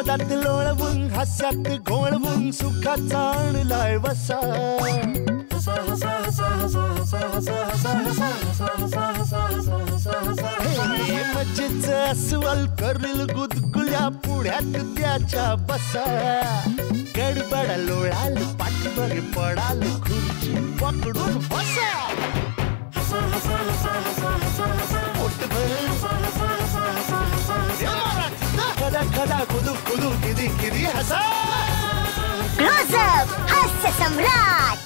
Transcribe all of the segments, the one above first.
विनोदात लोळवून हास्यात घोळवून सुखाचा आणलाय वसा मजेच अस्वल करील गुदगुल्या पुढ्यात त्याच्या बसा गडबड लोळाल पाठवर पडाल खुर्ची पकडून बसा खदा खदा कुदू कुदू किदी किदी हसा क्लोजअप हास्य सम्राट.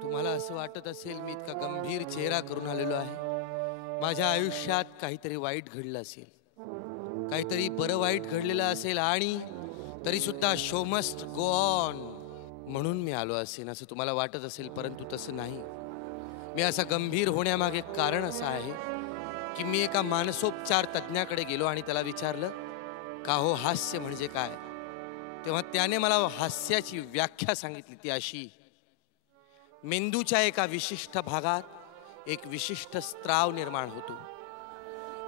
तुम्हाला असं वाटत असेल मी इतका गंभीर चेहरा करून आलेलो आहे. माझ्या आयुष्यात काहीतरी वाईट घडलं असेल, काहीतरी बरं वाईट घडलेलं असेल आणि तरी सुद्धा शो मस्ट गो ऑन म्हणून मी आलो असेल असं तुम्हाला वाटत असेल, परंतु तसं नाही. मी असा गंभीर होण्यामागे कारण असं आहे की मी एका मानसोपचार तज्ज्ञाकडे गेलो आणि त्याला विचारलं का हो हास्य म्हणजे काय. तेव्हा त्याने मला हास्याची व्याख्या सांगितली, ती अशी: मेंदूच्या एका विशिष्ट भागात एक विशिष्ट स्त्राव निर्माण होतो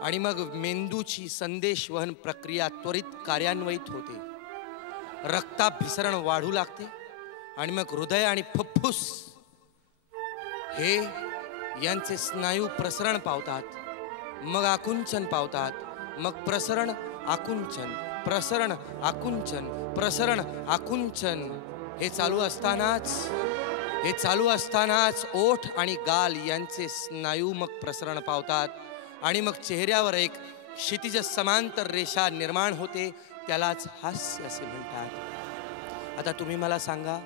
आणि मग मेंदूची संदेशवहन प्रक्रिया त्वरित कार्यान्वित होते, रक्ताभिसरण वाढू लागते आणि मग हृदय आणि फुफ्फुस हे यांचे स्नायू प्रसरण पावतात, मग आकुंचन पावतात, मग प्रसरण आकुंचन, प्रसरण आकुंचन, प्रसरण आकुंचन. हे चालू असतानाच ओठ आणि गाल यांचे स्नायू मग प्रसरण पावतात आणि मग चेहऱ्यावर एक क्षितिज समांतर रेषा निर्माण होते, त्यालाच हास्य असे म्हणतात. आता तुम्ही मला सांगा,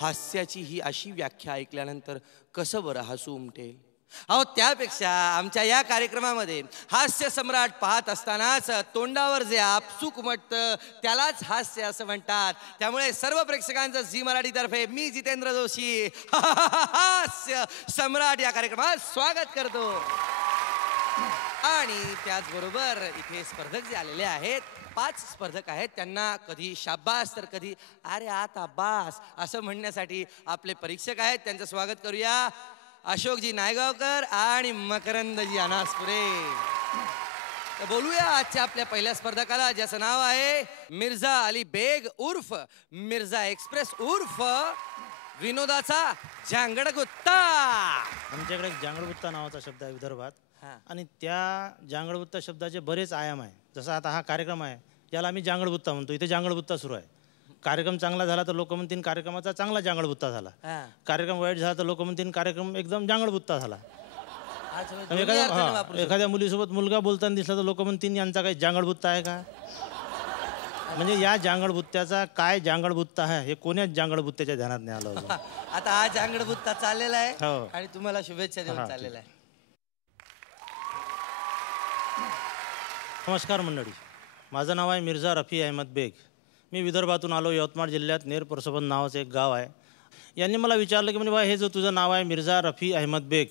हास्याची ही अशी व्याख्या ऐकल्यानंतर कसं बरं हसू उमटेल? अहो त्यापेक्षा आमच्या या कार्यक्रमामध्ये हास्य सम्राट पाहत असतानाच तोंडावर जे आपसूक उमटतं त्यालाच हास्य असं म्हणतात. त्यामुळे सर्व प्रेक्षकांचं झी मराठीतर्फे मी जितेंद्र जोशी हास्य सम्राट या कार्यक्रमात स्वागत करतो. आणि त्याचबरोबर इथे स्पर्धक जे आलेले आहेत, 5 स्पर्धक आहेत, त्यांना कधी शाबास तर कधी अरे आता बास असं म्हणण्यासाठी आपले परीक्षक आहेत. त्यांचं स्वागत करूया. अशोकजी नायगावकर आणि मकरंदजी अनासपुरे. तर बोलूया आजच्या आपल्या पहिल्या स्पर्धकाला, ज्याचं नाव आहे मिर्झा अली बेग उर्फ मिर्झा एक्सप्रेस उर्फ विनोदाचा जांगडगुत्ता. आमच्याकडे जांगडगुत्ता नावाचा शब्द आहे विदर्भात, आणि त्या जांगडगुत्ता शब्दाचे बरेच आयाम आहे. जसा आता हा कार्यक्रम आहे याला आम्ही जांगडगुत्ता म्हणतो. इथे जांगडगुत्ता सुरू आहे. कार्यक्रम चांगला झाला तर लोक म्हणतील कार्यक्रमाचा चांगला जांगडबुत्ता झाला, कार्यक्रम वाईट झाला तर लोक म्हणतील कार्यक्रम एकदम जांगडबुत्ता झाला. एखाद्या मुलीसोबत मुलगा बोलताना दिसला तर लोक म्हणतील यांचा काही जांगडबुत्ता आहे का. म्हणजे या जांगडबुत्त्याचा काय जांगडबुत्ता आहे हे कोण्याच जांगडबुत्त्याच्या ध्यानात नाही आलं होतं. आता हा जांगडबुत्ता चाललेला आहे आणि तुम्हाला शुभेच्छा देऊन चाललेला आहे. नमस्कार मंडळी, माझं नाव आहे मिर्झा रफी अहमद बेग. मी विदर्भातून आलो. यवतमाळ जिल्ह्यात नेर परसोबत नावाचं एक गाव आहे. यांनी मला विचारलं की म्हणजे बा हे जो तुझं नाव आहे मिर्झा रफी अहमद बेग,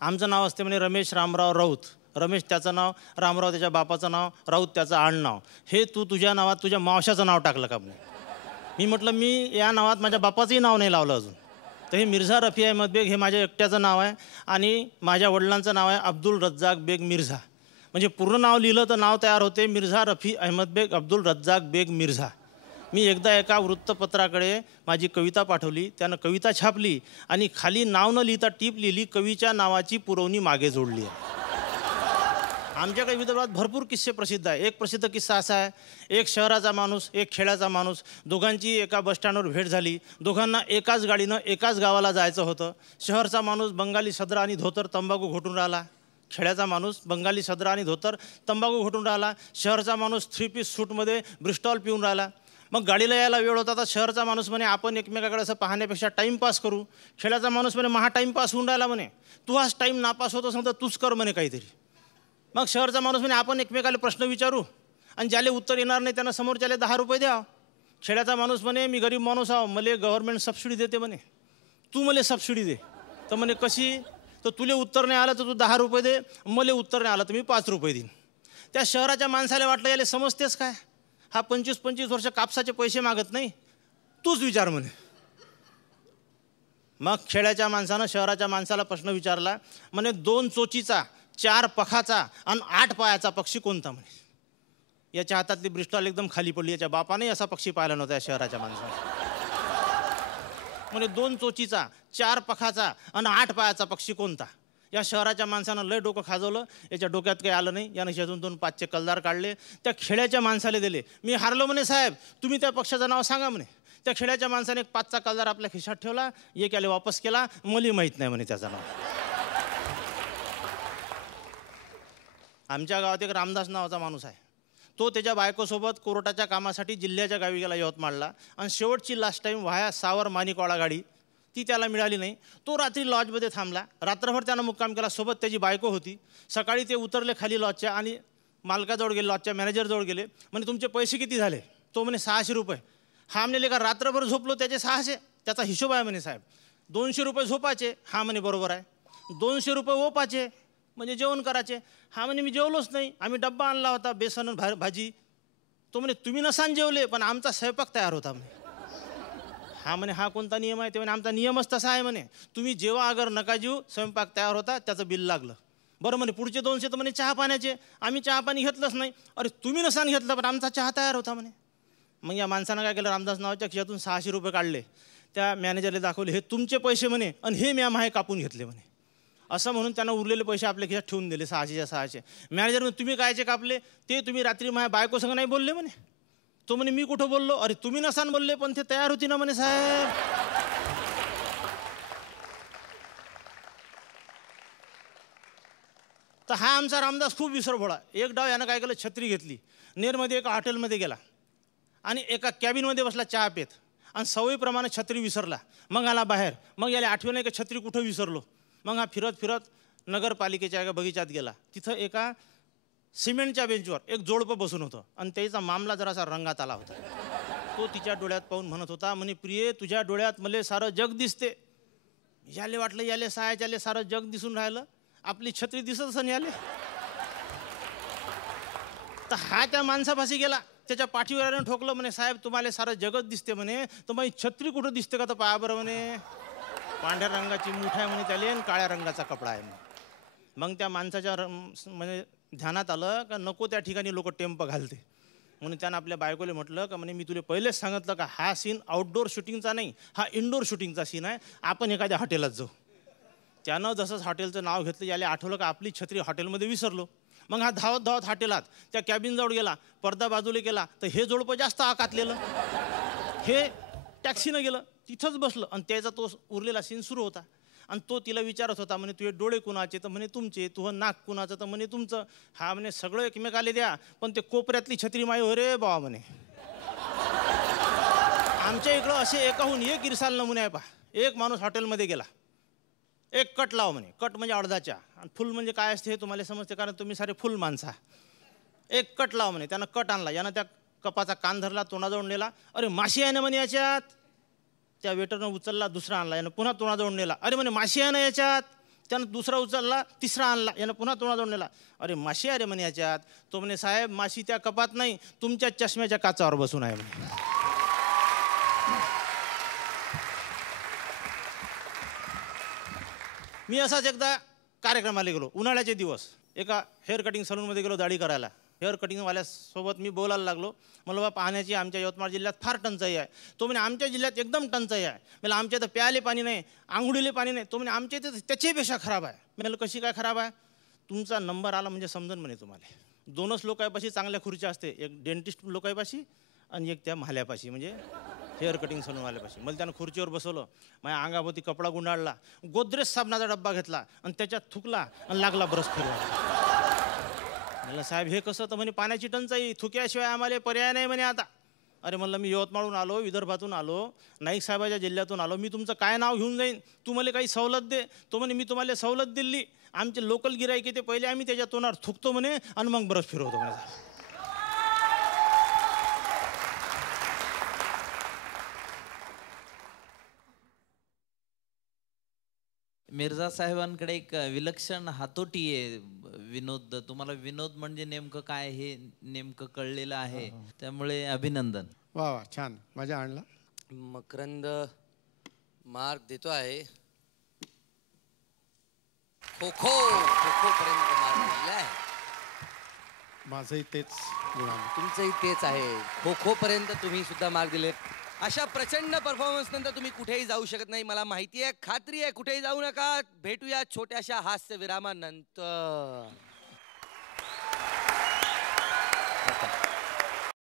आमचं नाव असते म्हणे रमेश रामराव राऊत. रमेश त्याचं नाव, रामराव त्याच्या बापाचं नाव, राऊत त्याचं आडनाव. हे तू तुझ्या नावात तुझ्या मावशाचं नाव टाकलं का म्हणे. मी म्हटलं मी या नावात माझ्या बापाचंही नाव नाही लावलं अजून. तर हे मिर्झा रफी अहमद बेग हे माझ्या एकट्याचं नाव आहे आणि माझ्या वडिलांचं नाव आहे अब्दुल रज्जाक बेग मिर्झा. म्हणजे पूर्ण नाव लिहिलं तर नाव तयार होते मिर्झा रफी अहमद बेग अब्दुल रज्जाक बेग मिर्झा. मी एकदा एका वृत्तपत्राकडे माझी कविता पाठवली, त्यानं कविता छापली आणि खाली नाव न लिहिता टीप लिहिली, कवीच्या नावाची पुरवणी मागे जोडली आहे. आमच्याकडे विदर्भात भरपूर किस्से प्रसिद्ध आहे. एक प्रसिद्ध किस्सा असा आहे, एक शहराचा माणूस एक खेड्याचा माणूस, दोघांची एका बसस्टँडवर भेट झाली. दोघांना एकाच गाडीनं एकाच गावाला जायचं होतं. शहरचा माणूस बंगाली सदरा आणि धोतर तंबाखू घोटून राहिला. खेड्याचा माणूस बंगाली सदरा आणि धोतर तंबाखू घोटून राहिला. शहरचा माणूस 3 पीस सूटमध्ये ब्रिस्टॉल पिऊन राहिला. मग गाडीला यायला वेळ होता तर शहरचा माणूस म्हणे आपण एकमेकाकडे असं पाहण्यापेक्षा टाईमपास करू. खेड्याचा माणूस म्हणे महा टाईमपास होऊन राहिला म्हणे, तू हाच टाईम नापास होतो सांगता तूच कर म्हणे काहीतरी. मग शहरचा माणूस म्हणे आपण एकमेकाला प्रश्न विचारू आणि ज्याला उत्तर येणार नाही त्यांना समोरच्याला 10 रुपये द्या. खेड्याचा माणूस म्हणे मी गरीब माणूस आहो, मला गव्हर्नमेंट सबसिडी देते म्हणे, तू मला सबसिडी दे. तर म्हणे कशी. तर तुले उत्तर नाही आलं तर तू 10 रुपये दे, मला उत्तर नाही आलं तर मी 5 रुपये देईन. त्या शहराच्या माणसाला वाटलं याले समजतेस काय, हा 25-25 वर्ष कापसाचे पैसे मागत नाही, तूच विचार म्हणे. मग खेड्याच्या माणसानं शहराच्या माणसाला प्रश्न विचारला, म्हणे 2 चोचीचा, 4 पखाचा आणि 8 पायाचा पक्षी कोणता म्हणे. याच्या हातातली ब्रिस्टॉल एकदम खाली पडली. याच्या बापाने असा पक्षी पाहिला नव्हता या शहराच्या माणसाने. म्हणजे 2 चोचीचा, 4 पखाचा आणि 8 पायाचा पक्षी कोणता. या शहराच्या माणसानं लय डोकं खाजवलं. याच्या डोक्यात काही आलं नाही. यानं शेतून 2 5चे कलदार काढले, त्या खेड्याच्या माणसाला दिले. मी हारलो म्हणे साहेब, तुम्ही त्या पक्षाचं नाव सांगा म्हणे. त्या खेड्याच्या माणसाने 1 5चा कलदार आपल्या खिशात ठेवला, एक याला वापस केला, मला माहीत नाही म्हणे त्याचं नाव. आमच्या गावात एक रामदास नावाचा माणूस आहे. तो त्याच्या बायकोसोबत कोर्टाच्या कामासाठी जिल्ह्याच्या गावी गेला यवतमाळला, आणि शेवटची लास्ट टाईम व्हाया सावर माणिकवाडा गाडी ती त्याला मिळाली नाही. तो रात्री लॉजमध्ये थांबला, रात्रभर त्यानं मुक्काम केला. सोबत त्याची बायको होती. सकाळी ते उतरले खाली लॉजच्या आणि मालकाजवळ गेले, लॉजच्या मॅनेजरजवळ गेले. म्हणे तुमचे पैसे किती झाले. तो म्हणे 600 रुपये. हा म्हणले का रात्रभर झोपलो त्याचे 600. त्याचा हिशोब आहे म्हणे साहेब. 200 रुपये झोपाचे. हा म्हणे बरोबर आहे. 200 रुपये ओपाचे म्हणजे जेवण करायचे. हा म्हणे मी जेवलोच नाही, आम्ही डब्बा आणला होता बेसन भाजी. तो म्हणे तुम्ही नसान जेवले पण आमचा स्वयंपाक तयार होता म्हणे. हा म्हणे हा कोणता नियम आहे. ते म्हणे आमचा नियमच तसा आहे म्हणे, तुम्ही जेव्हा अगर नका जेवू, स्वयंपाक तयार होता, त्याचं बिल लागलं. बरं म्हणे पुढचे 200 तर म्हणे चहा पाण्याचे, आम्ही चहा पाणी घेतलंच नाही. अरे तुम्ही नसान घेतलं पण आमचा चहा तयार होता म्हणे. मग या माणसानं काय केलं, रामदास नावाच्या खिशातून 600 रुपये काढले, त्या मॅनेजरला दाखवले, हे तुमचे पैसे म्हणे आणि हे मी माहे कापून घेतले म्हणे. असं म्हणून त्यांना उरलेले पैसे आपल्या खिशात ठेवून दिले 600च्या 600. मॅनेजर म्हणे तुम्ही कायचे कापले. ते तुम्ही रात्री माझ्या बायकोसंग नाही बोलले म्हणे. तो म्हणे मी कुठं बोललो. अरे तुम्ही नसान बोलले पण ते तयार होती ना म्हणे साहेब. तर हा आमचा रामदास खूप विसरभोळा. एक डाव यानं काय केलं, छत्री घेतली, नेरमध्ये एका हॉटेलमध्ये गेला आणि एका कॅबिनमध्ये बसला चहा पेत, आणि सवयीप्रमाणे छत्री विसरला. मग आला बाहेर. मग याला आठवण आहे का छत्री कुठं विसरलो. मग हा फिरत फिरत नगरपालिकेच्या एका बगीचात गेला. तिथं एका सिमेंटच्या बेंचवर एक जोडपं बसून होतं आणि त्याचा मामला जरासा रंगात आला होता. तो तिच्या डोळ्यात पाहून म्हणत होता, म्हणे प्रिये तुझ्या डोळ्यात मले सारं जग दिसते. याले वाटलं याले सायाच्याले सारं जग दिसून राहिलं, आपली छत्री दिसतच नाही याले. तर हा त्या माणसापाशी गेला, त्याच्या पाठीवर ठोकलं, म्हणे साहेब तुम्हाला सारं जगत दिसते म्हणे, तर माझी छत्री कुठं दिसते का, तर पहा बरं म्हणे. पांढऱ्या रंगाची मूठ आहे म्हणे त्याले आणि काळ्या रंगाचा कपडा आहे म्हणे. मग त्या माणसाच्या म्हणजे ध्यानात आलं का नको त्या ठिकाणी लोक टेम्प घालते. म्हणून त्यानं आपल्या बायकोले म्हटलं का म्हणे मी तुला पहिलेच सांगितलं का हा सीन आउटडोर शूटिंगचा नाही, हा इनडोर शूटिंगचा सीन आहे, आपण एखाद्या हॉटेलात जाऊ. त्यानं जसंच हॉटेलचं नाव घेतलं, याला आठवलं का आपली छत्री हॉटेलमध्ये विसरलो. मग हा धावत धावत हॉटेलात त्या कॅबिनजवळ गेला, पडदा बाजूला केला, तर हे जोडपं जास्त आकातलेलं. हे टॅक्सीनं गेलं, तिथंच बसलं आणि त्याचा तो उरलेला सीन सुरू होता. आणि तो तिला विचारत होता, म्हणे तुझे डोळे कुणाचे, तर म्हणे तुमचे. तुझं नाक कुणाचं, तर म्हणे तुमचं. हा म्हणे सगळं एकमेकाले द्या पण ते कोपऱ्यातली छत्री माई हो रे बाबा म्हणे. आमच्या इकडं असे एकाहून एक इरसाल नमुने आहे पहा. एक माणूस हॉटेलमध्ये गेला, एक कट लाव म्हणे. कट म्हणजे अर्धाच्या, आणि फुल म्हणजे काय असते हे तुम्हाला समजते कारण तुम्ही सारे फुल माणसा. एक कट लाव म्हणे. त्यानं कट आणला, यानं त्या कपाचा कान धरला, तोंडाजवळ नेला. अरे माशी आहे ना म्हणे याच्यात. त्या वेटरनं उचलला, दुसरा आणला, यानं पुन्हा तोंडाजवळ नेला. अरे म्हणे माशी आहे ना याच्यात. त्यानं दुसरा उचलला, तिसरा आणला, यानं पुन्हा तोंडाजवळ नेला. अरे माशी आहे रे म्हणे याच्यात. तो म्हणे साहेब माशी त्या कपात नाही, तुमच्या चष्म्याच्या काचावर बसून आहे म्हणे. मी असाच एकदा कार्यक्रमाला गेलो, उन्हाळ्याचे दिवस. एका हेअर कटिंग सलूनमध्ये गेलो दाढी करायला. हेअर कटिंगवाल्यासोबत मी बोलायला लागलो. मला बा पाण्याची आमच्या यवतमाळ जिल्ह्यात फार टंचाई आहे. तो म्हणे आमच्या जिल्ह्यात एकदम टंचाई आहे. मला आमच्या इथं प्यायले पाणी नाही, आंघोळीले पाणी नाही. तो म्हणे आमच्या इथं त्याच्यापेक्षा खराब आहे. मला कशी काय खराब आहे. तुमचा नंबर आला म्हणजे समजून म्हणे तुम्हाला. 2च लोकांपाशी चांगल्या खुर्च्या असते, एक डेंटिस्ट लोकांपाशी आणि एक त्या म्हाल्यापाशी, म्हणजे हेअर कटिंग सलूनवाल्यापाशी. मला त्यानं खुर्चीवर बसवलं, माझ्या अंगाभोवती कपडा गुंडाळला, गोदरेज साबणाचा डब्बा घेतला आणि त्याच्यात थुकला आणि लागला ब्रश फिरवायला. म्हणलं साहेब हे कसं, तर म्हणे पाण्याची टंचाई, थुक्याशिवाय आम्हाला पर्याय नाही म्हणे आता. अरे म्हणलं मी यवतमाळहून आलो, विदर्भातून आलो, नाईक साहेबाच्या जिल्ह्यातून आलो, मी तुमचं काय नाव घेऊन जाईन, तू मला काही सवलत दे. तो म्हणे मी तुम्हाला सवलत दिली, आमचे लोकल गिराईक येते पहिले आम्ही त्याच्या तोंडावर थुकतो म्हणे आणि मग ब्रश फिरवतो म्हणे. मिर्झा साहेबांकडे एक विलक्षण हातोटी आहे. विनोद, तुम्हाला विनोद म्हणजे नेमकं काय हे नेमकं कळलेलं आहे, त्यामुळे अभिनंदन. वा वा, छान, मजा आणला. मकरंद मार्क देतो आहे. खो खो पर्यंत मार्क दिलाय. माझंही तेच मिळालं. तुमचंही तेच आहे. खो खो पर्यंत तुम्ही सुद्धा मार्क दिलेत. अशा प्रचंड परफॉर्मन्स नंतर तुम्ही कुठेही जाऊ शकत नाही, मला माहिती आहे, खात्री आहे. कुठेही जाऊ नका. भेटूया छोट्याशा हास्य विरामानंतर.